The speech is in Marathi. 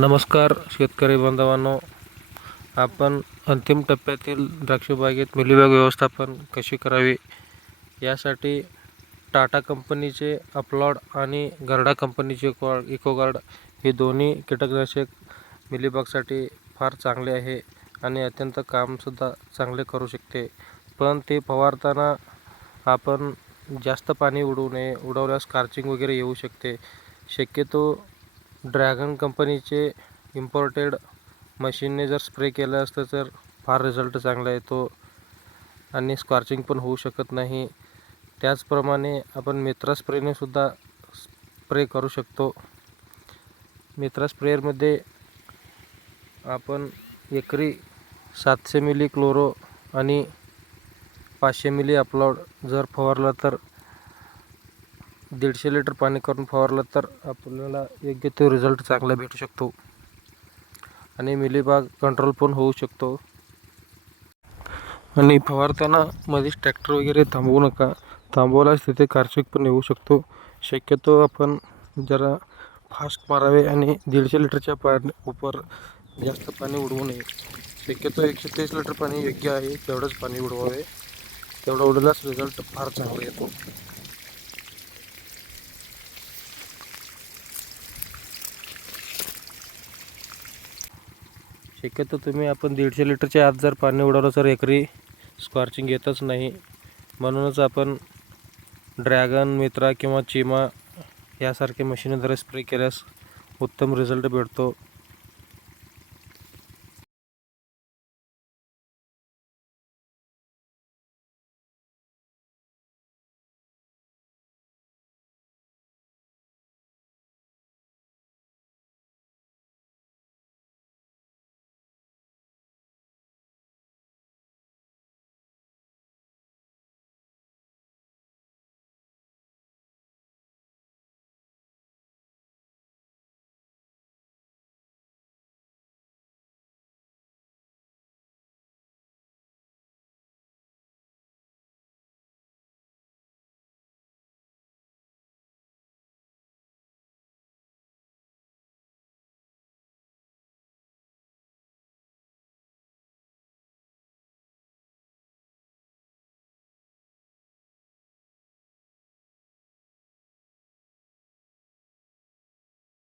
नमस्कार शेतकरी बांधवांनो, आपण अंतिम टप्प्यातील द्राक्षबागेत मिलीबग व्यवस्थापन कशी करावी यासाठी टाटा कंपनीचे अपलॉड आणि गरडा कंपनीचे इकोगार्ड हे दोन्ही कीटकनाशक मिलीबगसाठी फार चांगले आहे आणि अत्यंत कामसुद्धा चांगले करू शकते. पण ते फवारताना आपण जास्त पाणी उडवू नये, उडवल्यास स्कॉर्चिंग वगैरे येऊ शकते. शक्यतो ड्रॅगन कंपनीचे इम्पोर्टेड मशीनने जर स्प्रे केलं असतं तर फार रिझल्ट चांगला येतो आणि स्कॉर्चिंग पण होऊ शकत नाही. त्याचप्रमाणे आपण मित्रा स्प्रेने सुद्धा स्प्रे करू शकतो. मित्रा स्प्रेअरमध्ये आपण एकरी 700 मिली क्लोरो आणि 500 मिली अपलॉड जर फवारला तर 150 लिटर पाणी करून फवारलं तर आपल्याला योग्य तो रिझल्ट चांगला भेटू शकतो आणि मिलीबाग कंट्रोल पण होऊ शकतो. आणि फवारताना मध्येच ट्रॅक्टर वगैरे थांबवू नका. थांबवल्यास तिथे कारचिक पण येऊ शकतो. शक्यतो आपण जरा फास्ट मारावे आणि 150 लिटरच्या उपर जास्त पाणी उडवू नये. शक्यतो 130 लिटर पाणी योग्य आहे, तेवढंच पाणी उडवावे. तेवढं उडवल्यास रिझल्ट फार चांगला येतो. शक्यतो आपण 150 लिटरच्या आत जर पाणी उडवलं तर एकरी स्कॉर्चिंग येतच नाही. म्हणूनच आपण ड्रॅगन, मित्रा किंवा चीमा यासारखे मशीनद्वारे स्प्रे केल्यास उत्तम रिझल्ट भेटतो.